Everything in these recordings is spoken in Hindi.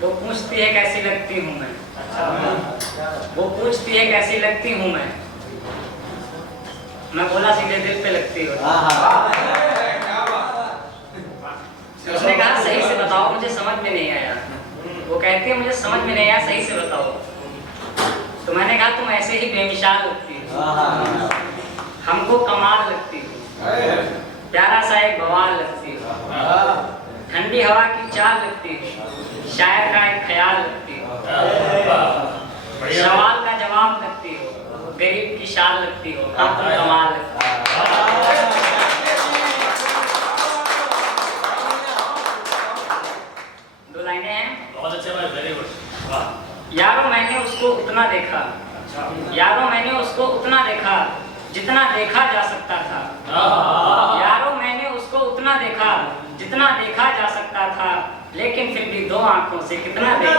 वो पूछती है कैसी लगती हूँ मैं, वो पूछती है कैसी लगती हूँ मैं बोला सीधे दिल पे लगती हो। उसने कहा सही से बताओ, मुझे समझ में नहीं आया। वो कहती है मुझे समझ में नहीं आया, सही से बताओ। तो मैंने कहा तुम ऐसे ही बेमिसाल लगती हो, हमको कमाल लगती हो, प्यारा सा एक बवाल लगती हो, ठंडी हवा की चाल लगती हो, शायर का एक ख्याल लगती हो, सवाल का जवाब लगती हो, गरीब की शाल लगती हो, हम तुम कमाल लगती हो। दो लाइनें हैं, बहुत अच्छे भाई, वेरी गुड। यारों मैंने उसको उतना देखा, यारों मैंने उसको उतना देखा जितना देखा जा सकता था, यारों मैंने उसको उतना देखा जितना देखा जा सकता था, लेकिन फिर भी दो आंखों से कितना देखा।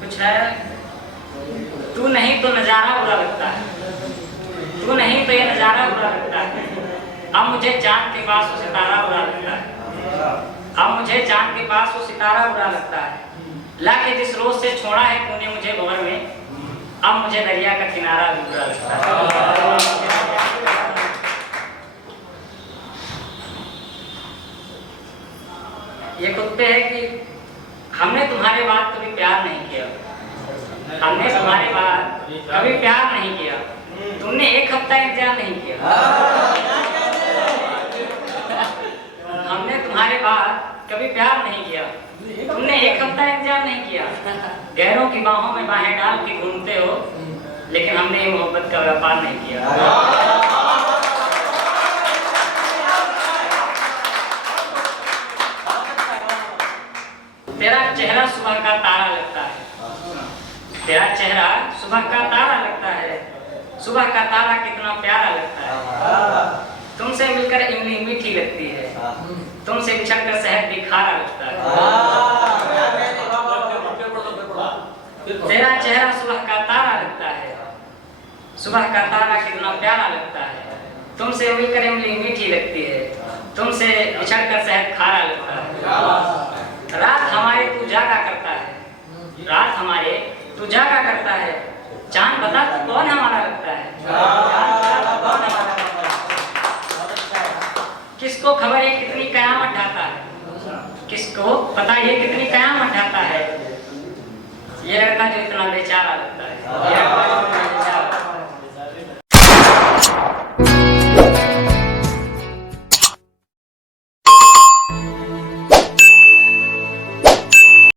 कुछ है, तू नहीं तो नजारा बुरा लगता है, तू नहीं तो ये नजारा बुरा लगता है, अब मुझे चांद के पास वो सितारा बुरा लगता है, अब मुझे चांद के पास वो सितारा बुरा लगता है, लाके जिस रोज से छोड़ा है तूने मुझे भंवर में, अब मुझे दरिया का किनारा भी बुरा लगता है। ये खुद पे है कि हमने तुम्हारे बाद कभी प्यार नहीं किया, हमने तुम्हारे बाद कभी प्यार नहीं किया, तुमने एक हफ्ता इंतजार नहीं किया, हमने तुम्हारे बाद कभी प्यार नहीं किया, तुमने एक हफ्ता इंतजार नहीं किया, गैरों की बाहों में बाहें डाल के घूमते हो, लेकिन हमने ये मोहब्बत का व्यापार नहीं किया। तेरा चेहरा सुबह का तारा लगता है, तेरा चेहरा सुबह का तारा लगता है, सुबह का तारा कितना प्यारा लगता है, तुमसे मिलकर इमली मीठी लगती है, तुमसे बिछड़कर शहद भी खारा लगता है। तेरा चेहरा सुबह का तारा लगता है, सुबह का तारा कितना प्यारा लगता है, तुमसे मिलकर इमली मीठी लगती है, तुमसे बिछड़कर शहद खारा लगता है। रात हमारे तू जागा करता है, रात हमारे तू जागा करता है, चांद बता तू कौन हमारा लगता है, चांद बता तू कौन हमारा लगता है। किसको खबर है कितनी कयामत ढाता है, किसको पता ये कितनी कयामत ढाता है, ये लड़का जो इतना बेचारा लगता है,